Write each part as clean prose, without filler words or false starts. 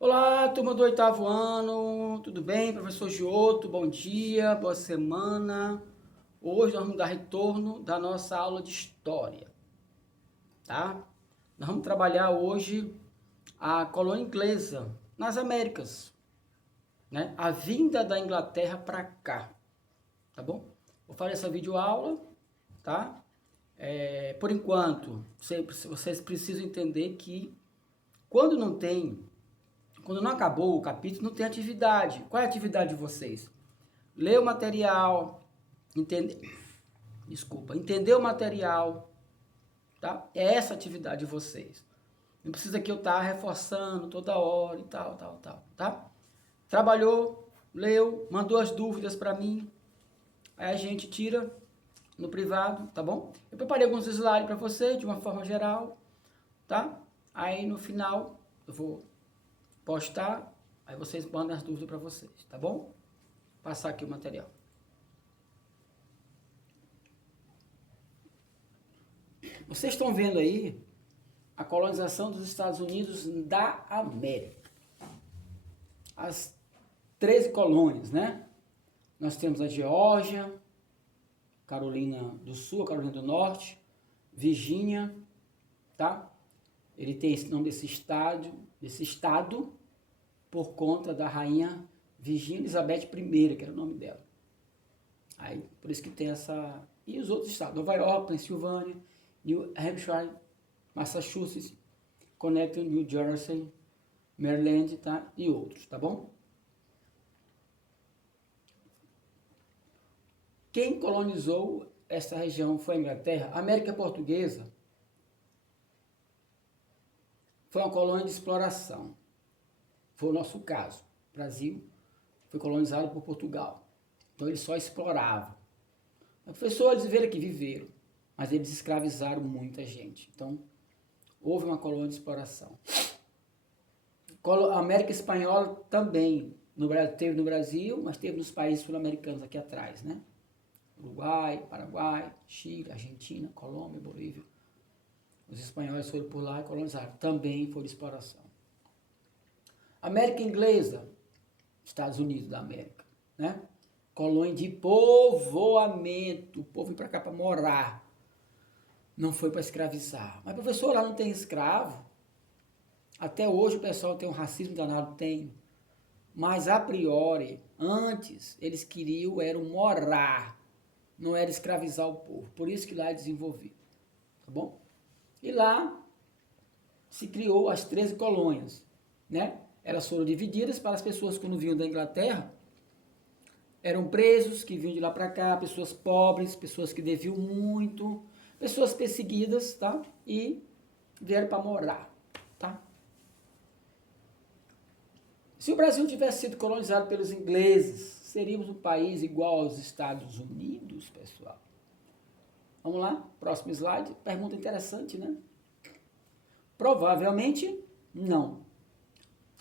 Olá, turma do oitavo ano, tudo bem? Professor Giotto, bom dia, boa semana. Hoje nós vamos dar retorno da nossa aula de História, tá? Nós vamos trabalhar hoje a colônia inglesa nas Américas, né? A vinda da Inglaterra para cá, tá bom? Vou fazer essa videoaula, tá? Por enquanto, vocês precisam entender que quando não tem Quando não acabou o capítulo, não tem atividade. Qual é a atividade de vocês? Ler o material, entender, entender o material, tá? É essa a atividade de vocês. Não precisa que eu estar reforçando toda hora e tal, tá? Trabalhou, leu, mandou as dúvidas para mim, aí a gente tira no privado, tá bom? Eu preparei alguns slides para vocês de uma forma geral, tá? Aí no final eu vou postar, aí vocês mandam as dúvidas para vocês, tá bom? Passar aqui o material. Vocês estão vendo aí a colonização dos Estados Unidos da América. As 13 colônias, né? Nós temos a Geórgia, Carolina do Sul, Carolina do Norte, Virgínia, tá? Ele tem esse nome desse estado, por conta da rainha Virgínia Elizabeth I, que era o nome dela. Aí, por isso que tem essa... E os outros estados, Nova York, Pensilvânia, New Hampshire, Massachusetts, Connecticut, New Jersey, Maryland, tá? E outros, tá bom? Quem colonizou essa região foi a Inglaterra. A América Portuguesa foi uma colônia de exploração. Foi o nosso caso. O Brasil foi colonizado por Portugal. Então eles só exploravam. Professor, eles viveram aqui, viveram. Mas eles escravizaram muita gente. Então, houve uma colônia de exploração. A América Espanhola também teve no Brasil, mas teve nos países sul-americanos aqui atrás, né? Uruguai, Paraguai, Chile, Argentina, Colômbia, Bolívia. Os espanhóis foram por lá e colonizaram. Também foi de exploração. América Inglesa, Estados Unidos da América, né? Colônia de povoamento. O povo veio para cá para morar. Não foi para escravizar. Mas, professor, lá não tem escravo? Até hoje o pessoal tem um racismo danado, tem. Mas a priori, antes, eles queriam era morar, não era escravizar o povo. Por isso que lá é desenvolvido, tá bom? E lá se criou as 13 colônias, né? Elas foram divididas para as pessoas que não vinham da Inglaterra, eram presos que vinham de lá para cá, pessoas pobres, pessoas que deviam muito, pessoas perseguidas, tá? E vieram para morar, tá? Se o Brasil tivesse sido colonizado pelos ingleses, seríamos um país igual aos Estados Unidos, pessoal? Vamos lá, próximo slide. Pergunta interessante, né? Provavelmente não.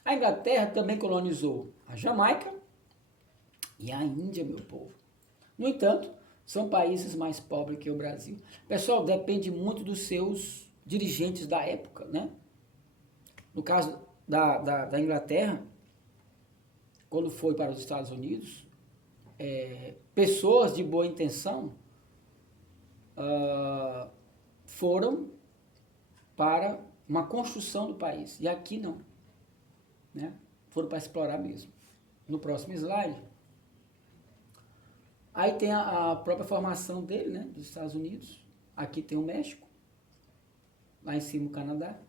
A Inglaterra também colonizou a Jamaica e a Índia, meu povo. No entanto, são países mais pobres que o Brasil. Pessoal, depende muito dos seus dirigentes da época, né? No caso da Inglaterra, quando foi para os Estados Unidos, pessoas de boa intenção foram para uma construção do país. E aqui não. Né? Foram para explorar mesmo. No próximo slide. Aí tem a própria formação dele, né? Dos Estados Unidos. Aqui tem o México. Lá em cima o Canadá.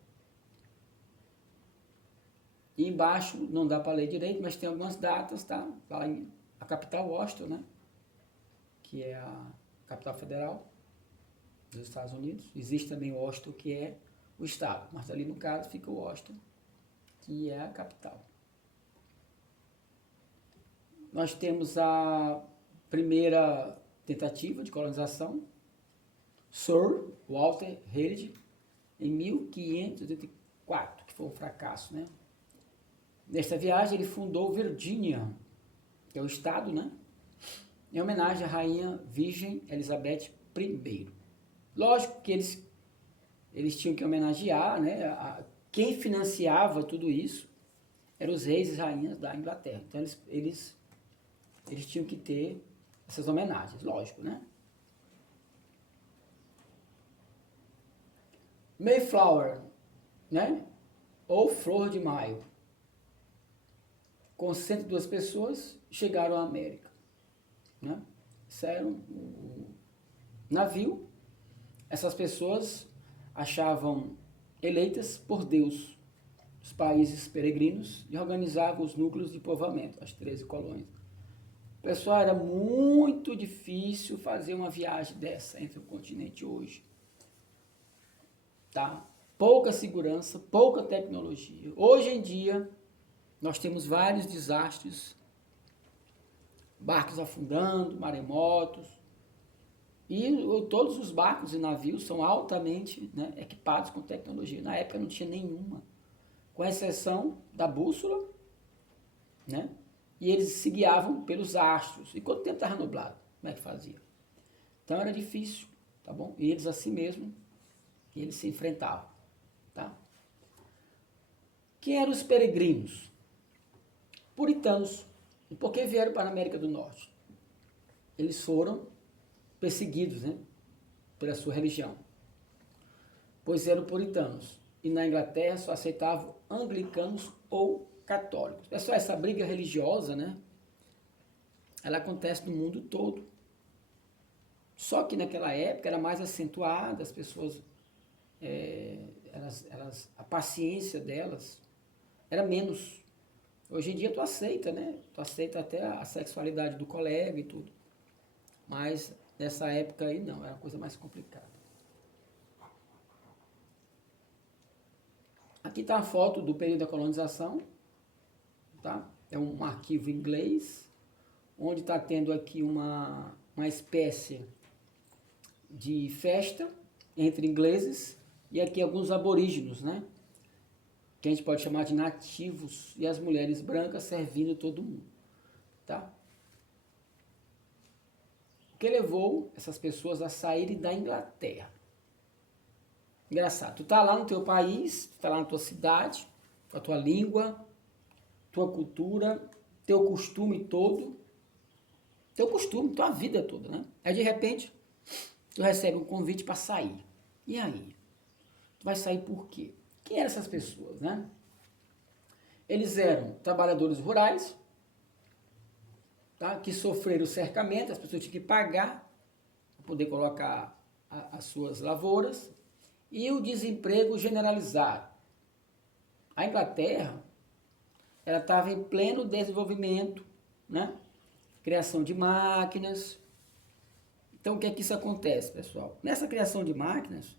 E embaixo, não dá para ler direito, mas tem algumas datas, tá? Lá a capital Washington, né? Que é a capital federal dos Estados Unidos. Existe também Washington, que é o estado. Mas ali no caso fica o Washington, que é a capital. Nós temos a primeira tentativa de colonização, Sir Walter Raleigh, em 1584, que foi um fracasso, né? Nesta viagem ele fundou Virgínia, que é o estado, né? Em homenagem à rainha Virgem Elizabeth I. Lógico que eles tinham que homenagear, né? Quem financiava tudo isso eram os reis e rainhas da Inglaterra. Então eles tinham que ter essas homenagens, lógico, né? Mayflower, né? Ou Flor de Maio. Com 102 pessoas, chegaram à América, né? Isso era um navio. Essas pessoas achavam eleitas por Deus os países peregrinos e organizavam os núcleos de povoamento, as 13 colônias. Pessoal, era muito difícil fazer uma viagem dessa entre o continente hoje. Tá? Pouca segurança, pouca tecnologia. Hoje em dia, nós temos vários desastres, barcos afundando, maremotos, e todos os barcos e navios são altamente, né, equipados com tecnologia. Na época não tinha nenhuma, com exceção da bússola, né? E eles se guiavam pelos astros. E quanto tempo estava nublado? Como é que fazia? Então era difícil, tá bom? E eles assim mesmo, eles se enfrentavam, tá? Quem eram os peregrinos? Puritanos. E por que vieram para a América do Norte? Eles foram perseguidos, né, pela sua religião, pois eram puritanos. E na Inglaterra só aceitavam anglicanos ou católicos. Pessoal, essa briga religiosa, né, ela acontece no mundo todo. Só que naquela época era mais acentuada, as pessoas, a paciência delas era menos. Hoje em dia tu aceita, né? Tu aceita até a sexualidade do colega e tudo. Mas nessa época aí não, era uma coisa mais complicada. Aqui está a foto do período da colonização, tá? É um arquivo em inglês, onde está tendo aqui uma espécie de festa entre ingleses e aqui alguns aborígenos, né? Que a gente pode chamar de nativos, e as mulheres brancas servindo todo mundo, tá? O que levou essas pessoas a saírem da Inglaterra? Engraçado, tu tá lá no teu país, tu tá lá na tua cidade, com a tua língua, tua cultura, teu costume todo, tua vida toda, né? Aí de repente, tu recebe um convite para sair. E aí? Tu vai sair por quê? Quem eram essas pessoas, né? Eles eram trabalhadores rurais, tá? Que sofreram o cercamento, as pessoas tinham que pagar para poder colocar as suas lavouras, e o desemprego generalizado. A Inglaterra, ela estava em pleno desenvolvimento, né? Criação de máquinas. Então, o que é que isso acontece, pessoal? Nessa criação de máquinas,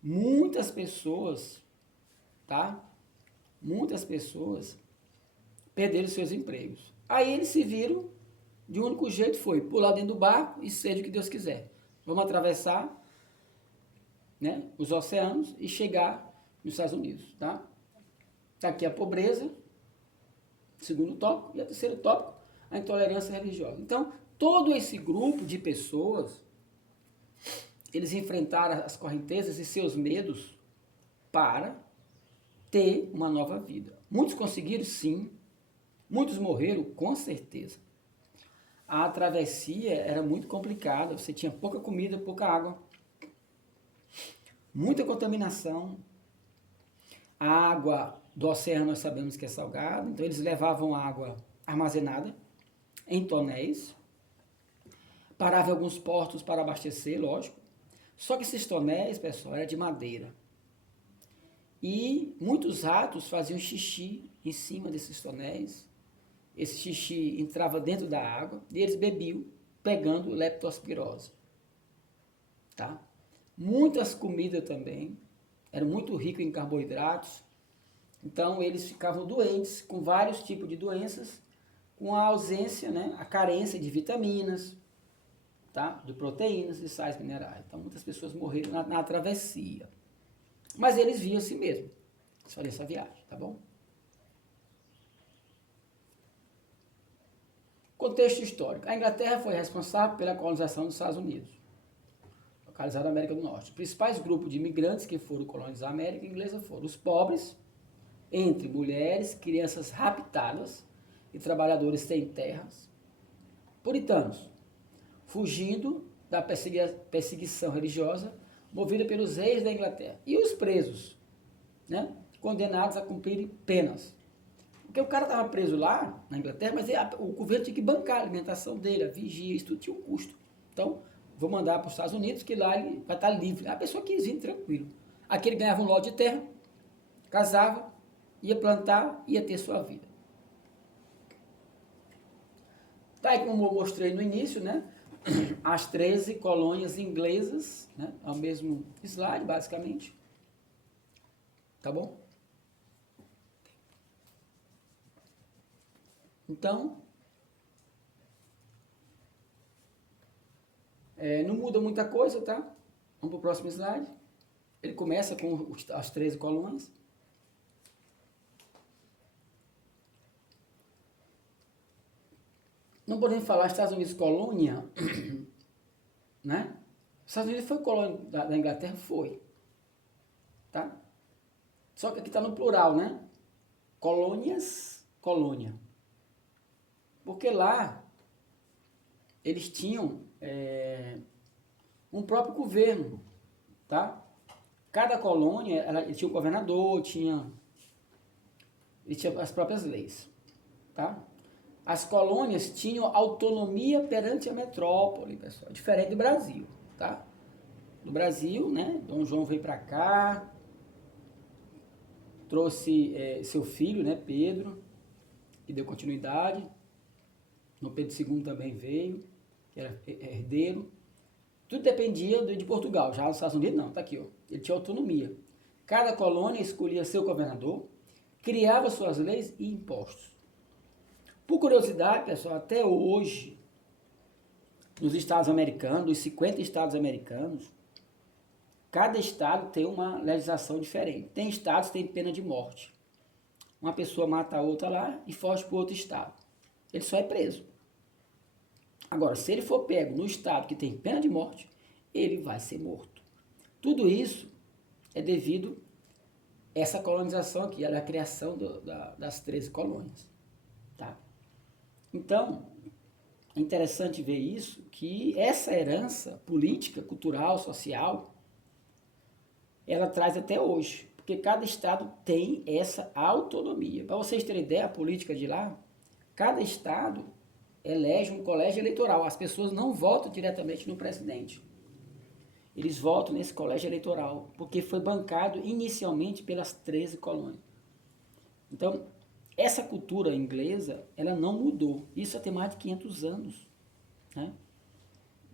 muitas pessoas, tá? Muitas pessoas perderam seus empregos. Aí eles se viram, de um único jeito foi pular dentro do barco e seja o que Deus quiser. Vamos atravessar, né, os oceanos e chegar nos Estados Unidos, tá? Tá aqui a pobreza, segundo tópico, e o terceiro tópico, a intolerância religiosa. Então, todo esse grupo de pessoas, eles enfrentaram as correntezas e seus medos para ter uma nova vida. Muitos conseguiram, sim. Muitos morreram, com certeza. A travessia era muito complicada. Você tinha pouca comida, pouca água. Muita contaminação. A água do oceano nós sabemos que é salgada. Então eles levavam água armazenada em tonéis. Paravam em alguns portos para abastecer, lógico. Só que esses tonéis, pessoal, era de madeira. E muitos ratos faziam xixi em cima desses tonéis. Esse xixi entrava dentro da água e eles bebiam, pegando leptospirose. Tá? Muitas comidas também, eram muito ricas em carboidratos. Então eles ficavam doentes, com vários tipos de doenças, com a ausência, né, a carência de vitaminas, tá? De proteínas e sais minerais. Então muitas pessoas morreram na travessia. Mas eles viam assim mesmo, só nessa viagem, tá bom? Contexto histórico. A Inglaterra foi responsável pela colonização dos Estados Unidos, localizado na América do Norte. Os principais grupos de imigrantes que foram colonizar a América inglesa foram os pobres, entre mulheres, crianças raptadas e trabalhadores sem terras. Puritanos, fugindo da perseguição religiosa movida pelos reis da Inglaterra. E os presos, né, condenados a cumprir penas. Porque o cara estava preso lá na Inglaterra, mas o governo tinha que bancar a alimentação dele, a vigia, isso tudo tinha um custo. Então, vou mandar para os Estados Unidos, que lá ele vai estar livre. A pessoa quis vir tranquilo. Aqui ele ganhava um lote de terra, casava, ia plantar, ia ter sua vida. Tá aí como eu mostrei no início, né? As 13 colônias inglesas, né? Ao mesmo slide, basicamente. Tá bom? Então, não muda muita coisa, tá? Vamos para o próximo slide. Ele começa com as 13 colônias. Não podemos falar Estados Unidos colônia, né? Estados Unidos foi colônia da Inglaterra? Foi. Tá? Só que aqui está no plural, né? Colônias, colônia. Porque lá eles tinham um próprio governo, tá? Cada colônia, ele tinha um governador, ele tinha as próprias leis, tá? As colônias tinham autonomia perante a metrópole, pessoal, diferente do Brasil, tá? No Brasil, né, Dom João veio para cá, trouxe seu filho, né, Pedro, e deu continuidade. No Pedro II também veio, que era herdeiro. Tudo dependia de Portugal, já nos Estados Unidos não, tá aqui, ó. Ele tinha autonomia. Cada colônia escolhia seu governador, criava suas leis e impostos. Por curiosidade, pessoal, até hoje, nos Estados americanos, dos 50 Estados americanos, cada estado tem uma legislação diferente. Tem estados que têm pena de morte. Uma pessoa mata a outra lá e foge para outro estado. Ele só é preso. Agora, se ele for pego no estado que tem pena de morte, ele vai ser morto. Tudo isso é devido a essa colonização aqui, a criação das 13 colônias. Tá? Então, é interessante ver isso, que essa herança política, cultural, social, ela traz até hoje, porque cada estado tem essa autonomia. Para vocês terem ideia, a política de lá, cada estado elege um colégio eleitoral. As pessoas não votam diretamente no presidente. Eles votam nesse colégio eleitoral, porque foi bancado inicialmente pelas 13 colônias. Então, essa cultura inglesa, ela não mudou. Isso há mais de 500 anos. Né?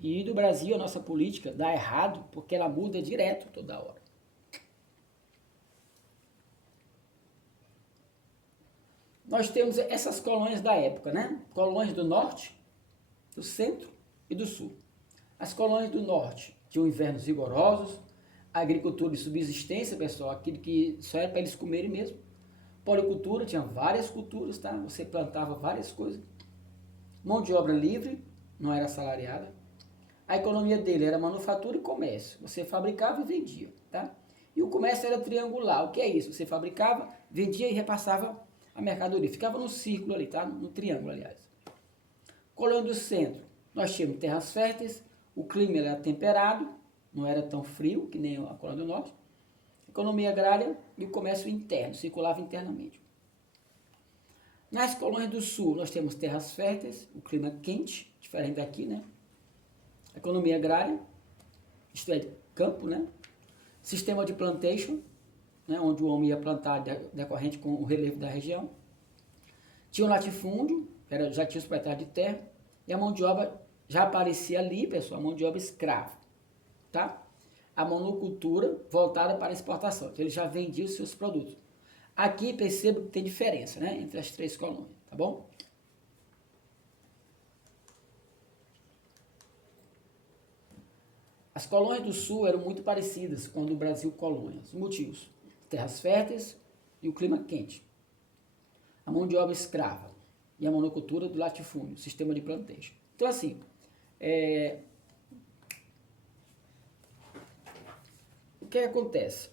E do Brasil, a nossa política dá errado, porque ela muda direto toda hora. Nós temos essas colônias da época, né? Colônias do norte, do centro e do sul. As colônias do norte tinham invernos rigorosos, agricultura de subsistência, pessoal, aquilo que só era para eles comerem mesmo. Policultura, tinha várias culturas, tá? Você plantava várias coisas. Mão de obra livre, não era assalariada. A economia dele era manufatura e comércio. Você fabricava e vendia, tá? E o comércio era triangular. O que é isso? Você fabricava, vendia e repassava a mercadoria. Ficava no círculo ali, tá? No triângulo, aliás. Colônia do centro. Nós tínhamos terras férteis, o clima era temperado, não era tão frio que nem a colônia do norte. Economia agrária e o comércio interno, circulava internamente. Nas colônias do sul, nós temos terras férteis, o clima quente, diferente daqui, né? Economia agrária, isto é, campo, né? Sistema de plantation, né? Onde o homem ia plantar decorrente com o relevo da região. Tinha o latifúndio, já tinha os proprietários de terra, e a mão de obra já aparecia ali, pessoal, a mão de obra escrava, tá? A monocultura voltada para a exportação, então ele já vendia os seus produtos. Aqui perceba que tem diferença, né, entre as 3 colônias, tá bom? As colônias do sul eram muito parecidas com a do Brasil colônia. Os motivos: terras férteis e o clima quente. A mão de obra escrava e a monocultura do latifúndio, sistema de plantation. Então, assim, o que acontece?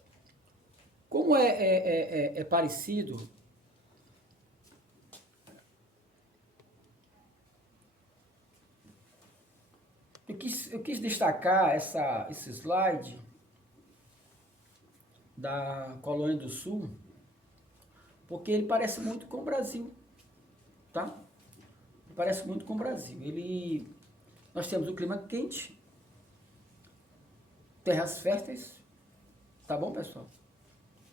Como é parecido, eu quis destacar esse slide da Colônia do Sul, porque ele parece muito com o Brasil, tá? Ele parece muito com o Brasil. Nós temos o clima quente, terras férteis, tá bom, pessoal?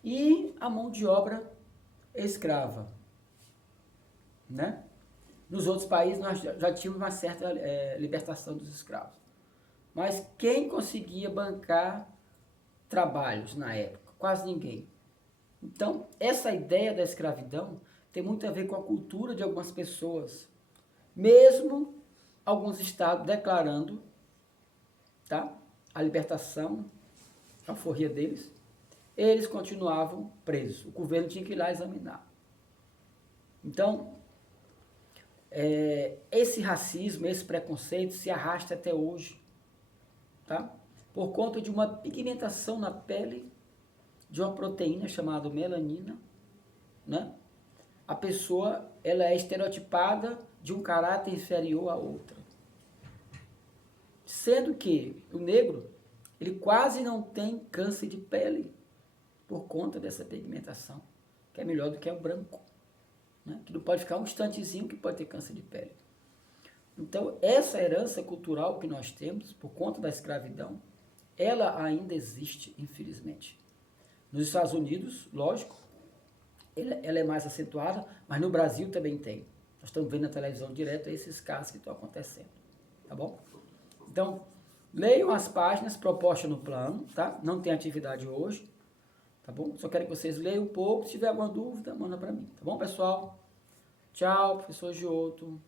E a mão de obra escrava, né? Nos outros países nós já tínhamos uma certa libertação dos escravos. Mas quem conseguia bancar trabalhos na época? Quase ninguém. Então, essa ideia da escravidão tem muito a ver com a cultura de algumas pessoas. Mesmo alguns estados declarando, tá, a libertação, a alforria deles, eles continuavam presos. O governo tinha que ir lá examinar. Então, esse racismo, esse preconceito se arrasta até hoje, tá? Por conta de uma pigmentação na pele de uma proteína chamada melanina, né? A pessoa, ela é estereotipada de um caráter inferior à outra. Sendo que o negro, ele quase não tem câncer de pele por conta dessa pigmentação, que é melhor do que o branco, né? Que não pode ficar um instantezinho que pode ter câncer de pele. Então, essa herança cultural que nós temos, por conta da escravidão, ela ainda existe, infelizmente. Nos Estados Unidos, lógico, ela é mais acentuada, mas no Brasil também tem. Nós estamos vendo na televisão direto esses casos que estão acontecendo, tá bom? Então, leiam as páginas propostas no plano, tá? Não tem atividade hoje, tá bom? Só quero que vocês leiam um pouco, se tiver alguma dúvida, manda para mim, tá bom, pessoal? Tchau, professor Giotto.